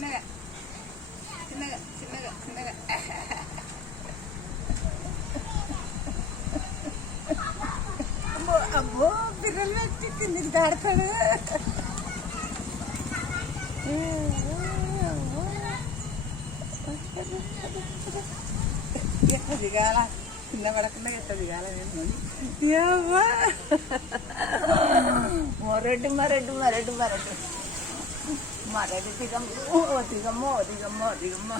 చిన్నగా చిన్నగా చిన్నగా చిన్నగా అబ్బో అబ్బో పిల్లలు పెట్టి కిందికి దాడతాడు. ఎట్లా దిగాల కింద పడకుండా ఎట్లా దిగాల నేను మొరడ్డు మరడ్డు మరడ్డు మరడ్డు మరడ్డు దిగమ్మో దిగమ్మో దిగమ్మో దిగమ్మో